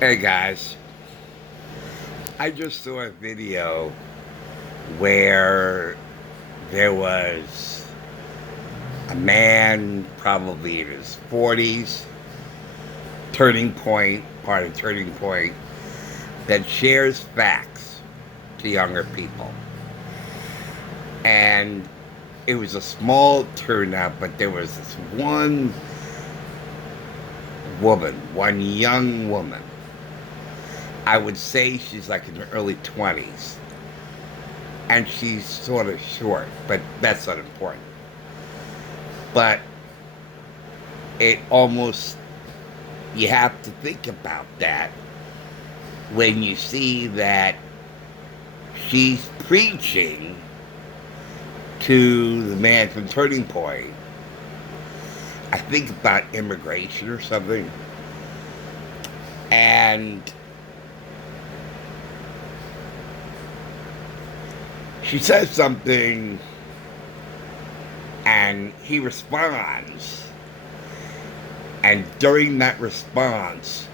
Hey guys, I just saw a video where there was a man, probably in his 40s, part of Turning Point, that shares facts to younger people. And it was a small turnout, but there was this one young woman. I would say she's like in her early 20s. And she's sort of short, but that's not important. But it almost, you have to think about that when you see that she's preaching to the man from Turning Point. I think about immigration or something. And she says something, and he responds. And during that response,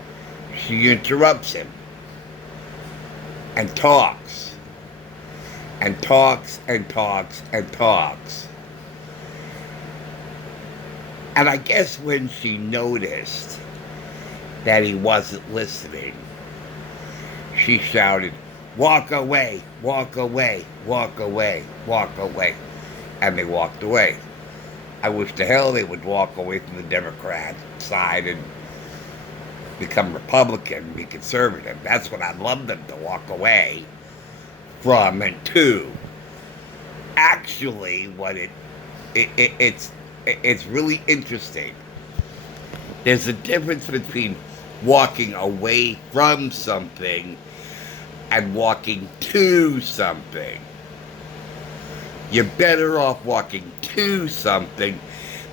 she interrupts him and talks and talks and talks and talks. And I guess when she noticed that he wasn't listening, she shouted, "Walk away, walk away, walk away, walk away." And they walked away. I wish to hell they would walk away from the Democrat side and become Republican, be conservative. That's what I'd love them to walk away from and to. Actually, it's really interesting. There's a difference between walking away from something and walking to something. You're better off walking to something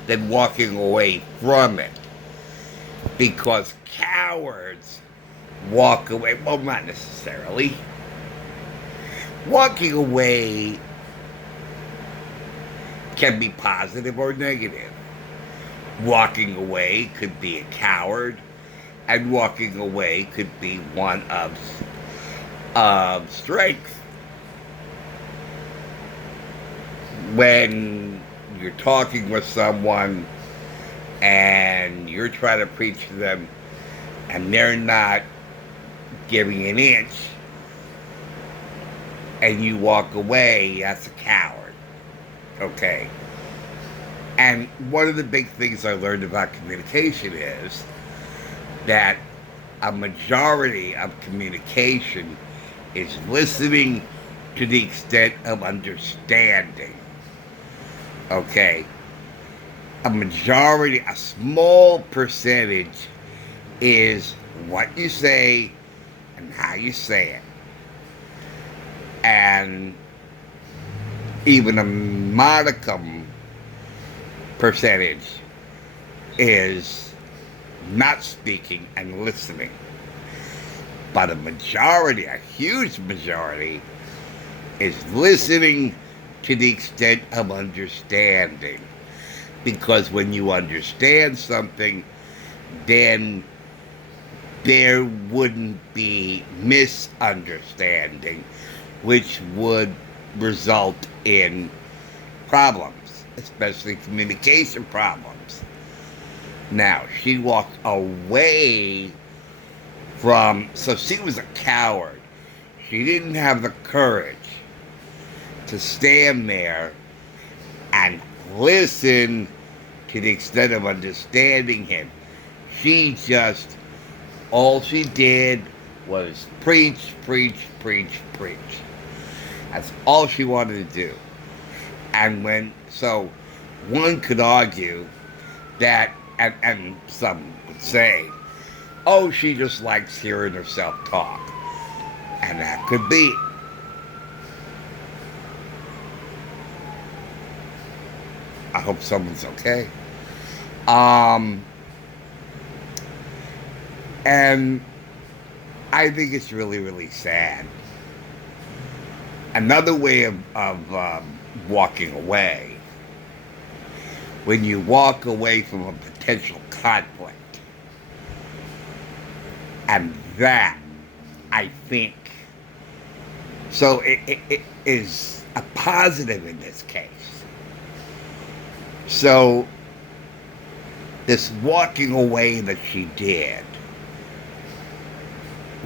than walking away from it. Because cowards walk away. Well, not necessarily. Walking away can be positive or negative. Walking away could be a coward, and walking away could be one of strength. When you're talking with someone and you're trying to preach to them and they're not giving an inch and you walk away, that's a coward. Okay. And one of the big things I learned about communication is that a majority of communication is listening to the extent of understanding. Okay. A small percentage is what you say and how you say it. And even a modicum percentage is not speaking and listening. But a huge majority, is listening to the extent of understanding. Because when you understand something, then there wouldn't be misunderstanding, which would result in problems, especially communication problems. Now, she walked away so she was a coward. She didn't have the courage to stand there and listen to the extent of understanding him. All she did was preach, preach, preach, preach. That's all she wanted to do. So one could argue that, and some would say, oh, she just likes hearing herself talk. And that could be. I hope someone's okay. And I think it's really, really sad. Another way of walking away, when you walk away from a potential conflict, And that, I think, so it is a positive in this case. So, this walking away that she did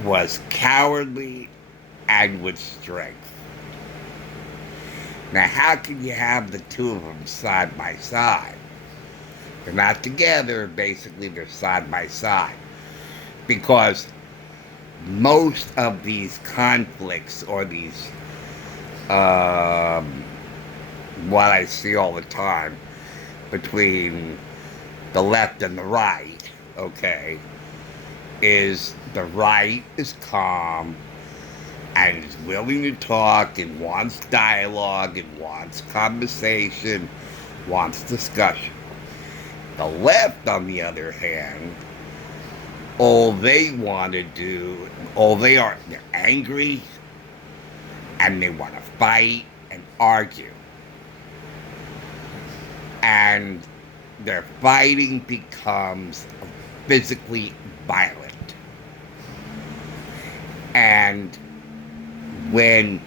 was cowardly and with strength. Now, how can you have the two of them side by side? They're not together, basically, they're side by side. Because most of these conflicts, or these, what I see all the time between the left and the right, okay, is the right is calm and is willing to talk and wants dialogue and wants conversation, wants discussion. The left, on the other hand, all they want to do, they're angry and they want to fight and argue. And their fighting becomes physically violent. And when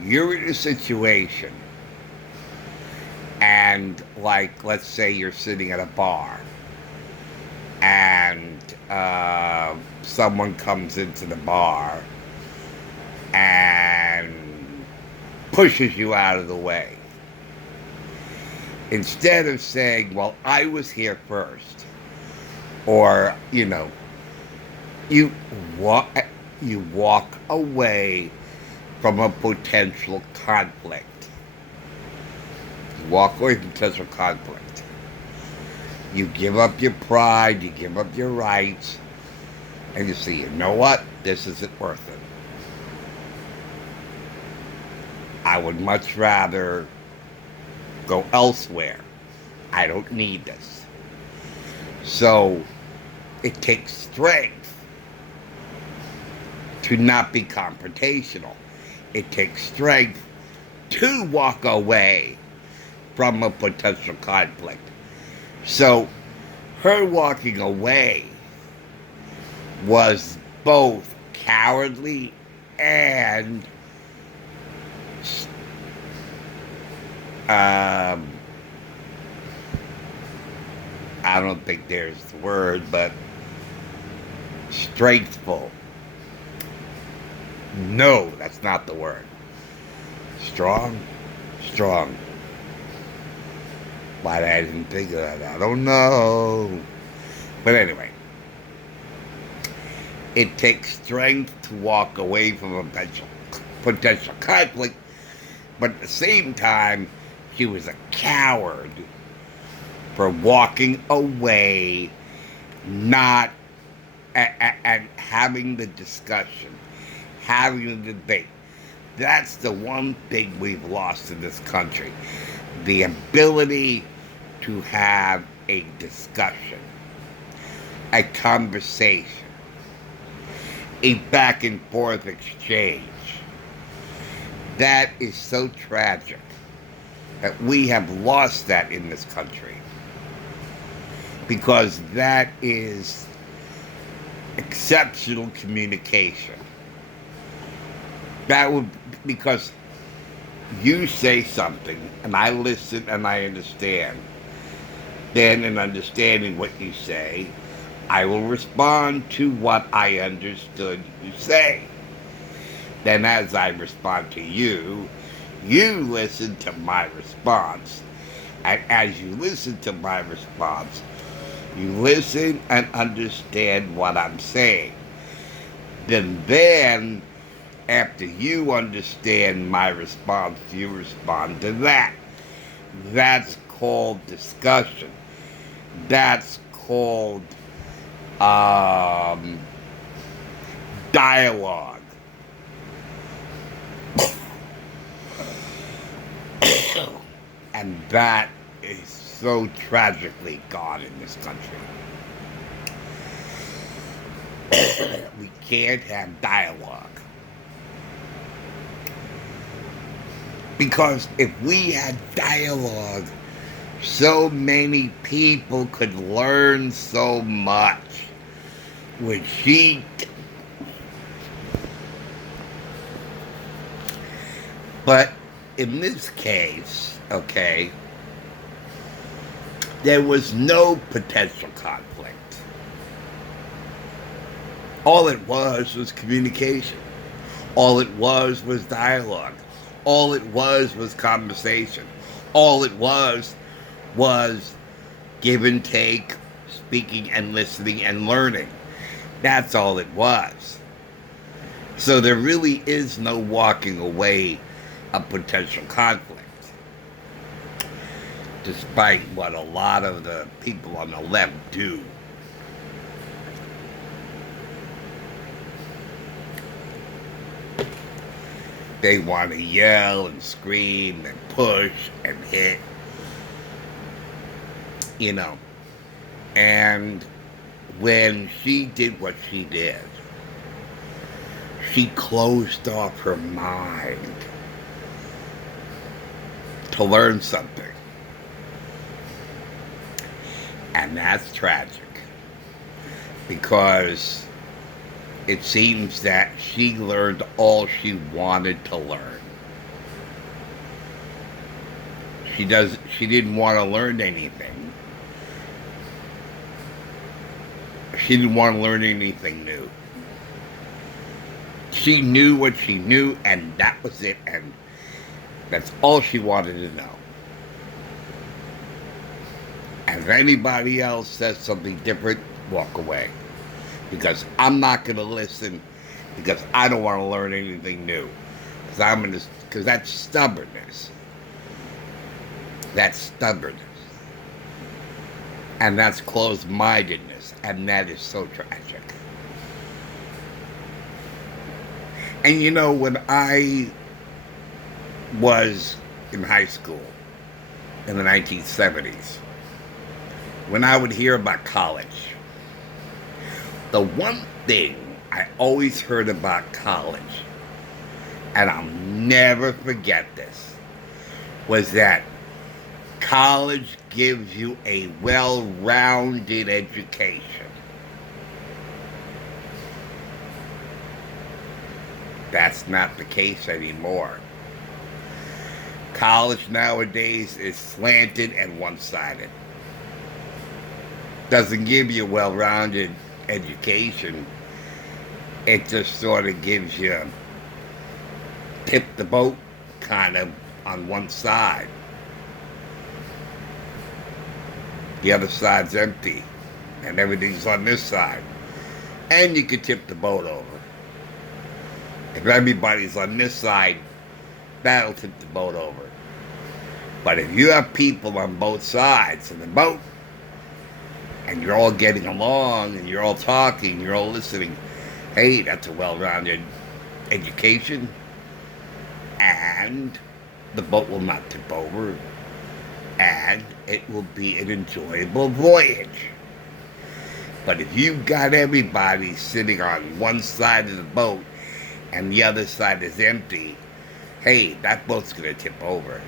you're in a situation, and like, let's say you're sitting at a bar, and someone comes into the bar and pushes you out of the way. Instead of saying, well, I was here first, or, you walk away from a potential conflict. Walk away from potential conflict. You give up your pride, you give up your rights, and you say, you know what? This isn't worth it. I would much rather go elsewhere. I don't need this. So, it takes strength to not be confrontational. It takes strength to walk away from a potential conflict. So, her walking away was both cowardly and I don't think there's the word, but strengthful. No, that's not the word. Strong. Why I didn't think of that, I don't know. But anyway, it takes strength to walk away from a potential conflict, but at the same time, she was a coward for walking away, not and having the discussion, having the debate. That's the one thing we've lost in this country. The ability to have a discussion, a conversation, a back and forth exchange. That is so tragic that we have lost that in this country, because that is exceptional communication. That would, because you say something and I listen and I understand. Then, in understanding what you say, I will respond to what I understood you say. Then, as I respond to you, you listen to my response. And as you listen to my response, you listen and understand what I'm saying. Then, after you understand my response, you respond to that. That's called discussion. That's called dialogue. And that is so tragically gone in this country. We can't have dialogue. Because if we had dialogue, so many people could learn so much. When she But in this case, okay, there was no potential conflict. All it was communication. All it was dialogue. All it was conversation. All it was give and take, speaking and listening and learning. That's all it was. So there really is no walking away of potential conflict, despite what a lot of the people on the left do. They want to yell and scream and push and hit, you know. And when she did what she did, she closed off her mind to learn something. And that's tragic, because it seems that she learned all she wanted to learn. She didn't want to learn anything. She didn't want to learn anything new. She knew what she knew, and that was it, and that's all she wanted to know. And if anybody else says something different, walk away. Because I'm not going to listen, because I don't want to learn anything new. Because that's stubbornness. That's stubbornness. And that's closed-mindedness. And that is so tragic. And you know, when I was in high school in the 1970s, when I would hear about college, the one thing I always heard about college, and I'll never forget this, was that college gives you a well-rounded education. That's not the case anymore. College nowadays is slanted and one-sided. Doesn't give you a well-rounded education. It just sort of gives you tip the boat kind of on one side. The other side's empty and everything's on this side. And you can tip the boat over. If everybody's on this side, that'll tip the boat over. But if you have people on both sides of the boat, and you're all getting along, and you're all talking, you're all listening, hey, that's a well-rounded education, and the boat will not tip over, and it will be an enjoyable voyage. But if you've got everybody sitting on one side of the boat, and the other side is empty, hey, that boat's going to tip over.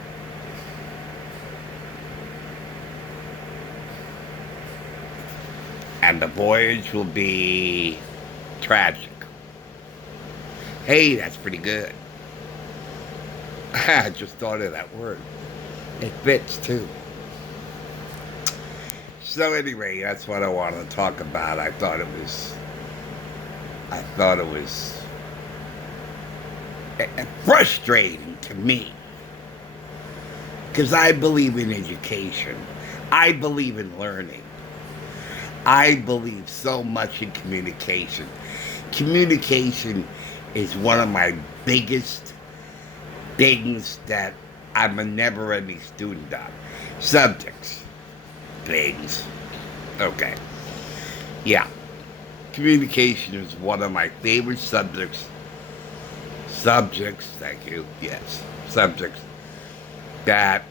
And the voyage will be tragic. Hey, that's pretty good. I just thought of that word. It fits, too. So anyway, that's what I want to talk about. I thought it was frustrating to me, because I believe in education. I believe in learning. I believe so much in communication. Communication is one of my biggest things that I'm a never-ending student of. Subjects. Things. Okay. Yeah. Communication is one of my favorite subjects. Subjects, thank you. Yes. Subjects that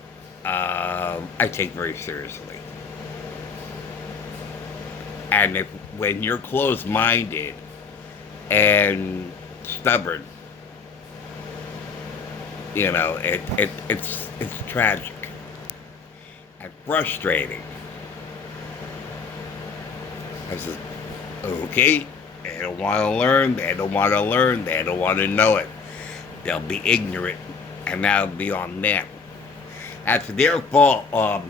I take very seriously. And when you're closed-minded and stubborn, you know, it's tragic and frustrating. I said, okay, they don't want to learn, they don't want to know it. They'll be ignorant and that'll be on them. That's their fault. Oh,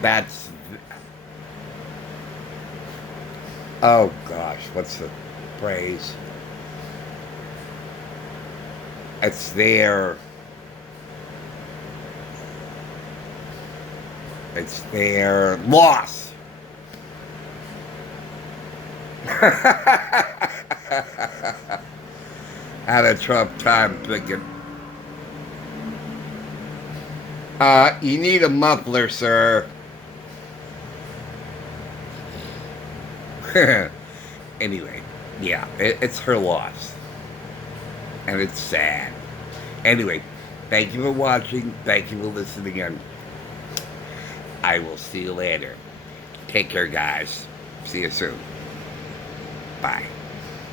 that's. Oh gosh, what's the phrase? It's their. It's their loss. Had a tough time thinking. You need a muffler, sir. Anyway, yeah, it's her loss. And it's sad. Anyway, thank you for watching. Thank you for listening in. I will see you later. Take care, guys. See you soon. Bye.